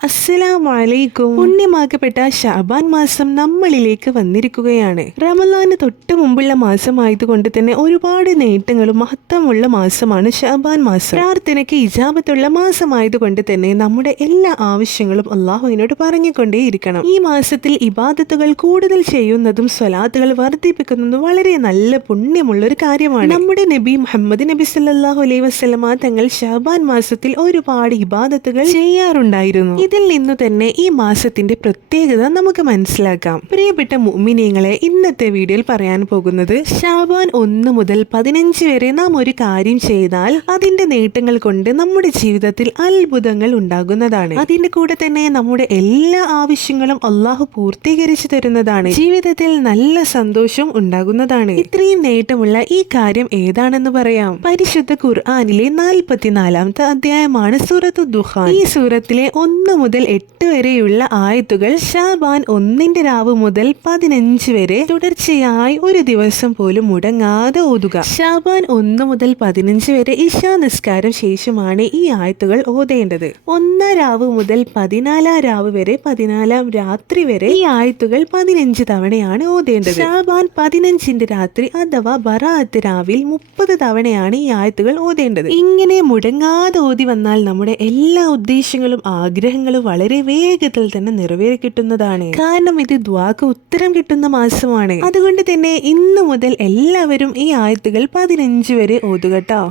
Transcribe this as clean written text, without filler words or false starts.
അസ്സലാമലൈക്കും. പുണ്യമാക്കപ്പെട്ട ശഅബാൻ മാസം നമ്മളിലേക്ക് വന്നിരിക്കുകയാണ്. റമളാന് തൊട്ട് മുമ്പുള്ള മാസമായതുകൊണ്ട് തന്നെ ഒരുപാട് നേട്ടങ്ങളും മഹത്വമുള്ള മാസമാണ് ശഅബാൻ മാസം. പ്രാർത്ഥനയ്ക്ക് ഇജാബത്തുള്ള മാസമായതുകൊണ്ട് തന്നെ നമ്മുടെ എല്ലാ ആവശ്യങ്ങളും അള്ളാഹുവിനോട് പറഞ്ഞുകൊണ്ടേയിരിക്കണം. ഈ മാസത്തിൽ ഇബാദത്തുകൾ കൂടുതൽ ചെയ്യുന്നതും സ്വലാത്തുകൾ വർദ്ധിപ്പിക്കുന്നതും വളരെ നല്ല പുണ്യമുള്ള ഒരു കാര്യമാണ്. നമ്മുടെ നബി മുഹമ്മദ് നബി സല്ലല്ലാഹു അലൈഹി വസല്ലമ തങ്ങൾ ശഅബാൻ മാസത്തിൽ ഒരുപാട് ഇബാദത്തുകൾ ചെയ്യാറുണ്ടായിരുന്നു. ഇതിൽ നിന്ന് തന്നെ ഈ മാസത്തിന്റെ പ്രത്യേകത നമുക്ക് മനസ്സിലാക്കാം. പ്രിയപ്പെട്ട മുഅ്മിനീങ്ങളെ, ഇന്നത്തെ വീഡിയോയിൽ പറയാൻ പോകുന്നത് ശഅബാൻ 1 മുതൽ 15 വരെ നാം ഒരു കാര്യം ചെയ്താൽ അതിന്റെ നേട്ടങ്ങൾ കൊണ്ട് നമ്മുടെ ജീവിതത്തിൽ അത്ഭുതങ്ങൾ ഉണ്ടാകുന്നതാണ്. അതിന്റെ കൂടെ തന്നെ നമ്മുടെ എല്ലാ ആവശ്യങ്ങളും അള്ളാഹു പൂർത്തീകരിച്ചു തരുന്നതാണ്. ജീവിതത്തിൽ നല്ല സന്തോഷം ഉണ്ടാകുന്നതാണ്. ഇത്രയും നേട്ടമുള്ള ഈ കാര്യം ഏതാണെന്ന് പറയാം. പരിശുദ്ധ ഖുർആനിലെ 44-ാമത്തെ അധ്യായമാണ് സൂറത്തു ദുഖാൻ. ഈ സൂറത്തിലെ 1 മുതൽ 8 വരെയുള്ള ആയത്തുകൾ ശഅബാൻ 1 രാവ് മുതൽ 15 വരെ തുടർച്ചയായി ഒരു ദിവസം പോലും മുടങ്ങാതെ ഓതുക. ശഅബാൻ 1 മുതൽ 15 വരെ ഇശാ നിസ്കാരം ശേഷമാണ് ഈ ആയത്തുകൾ ഓതേണ്ടത്. 1 രാവ് മുതൽ 14 രാവ് വരെ 14 രാത്രി വരെ ഈ ആയത്തുകൾ 15 തവണയാണ് ഓതേണ്ടത്. ശഅബാൻ 15 രാത്രി അഥവാ ബറാഅത്ത് രാവിൽ 30 തവണയാണ് ഈ ആയത്തുകൾ ഓതേണ്ടത്. ഇങ്ങനെ മുടങ്ങാതെ ഓതി വന്നാൽ നമ്മുടെ എല്ലാ ഉദ്ദേശങ്ങളും ആഗ്രഹങ്ങളും വളരെ വേഗത്തിൽ തന്നെ നിറവേറി കിട്ടുന്നതാണ്. കാരണം ഇത് ദുആക്ക് ഉത്തരം കിട്ടുന്ന മാസമാണ്. അതുകൊണ്ട് തന്നെ ഇന്നു മുതൽ എല്ലാവരും ഈ ആയത്തുകൾ 15 വരെ ഓതുകട്ടോ.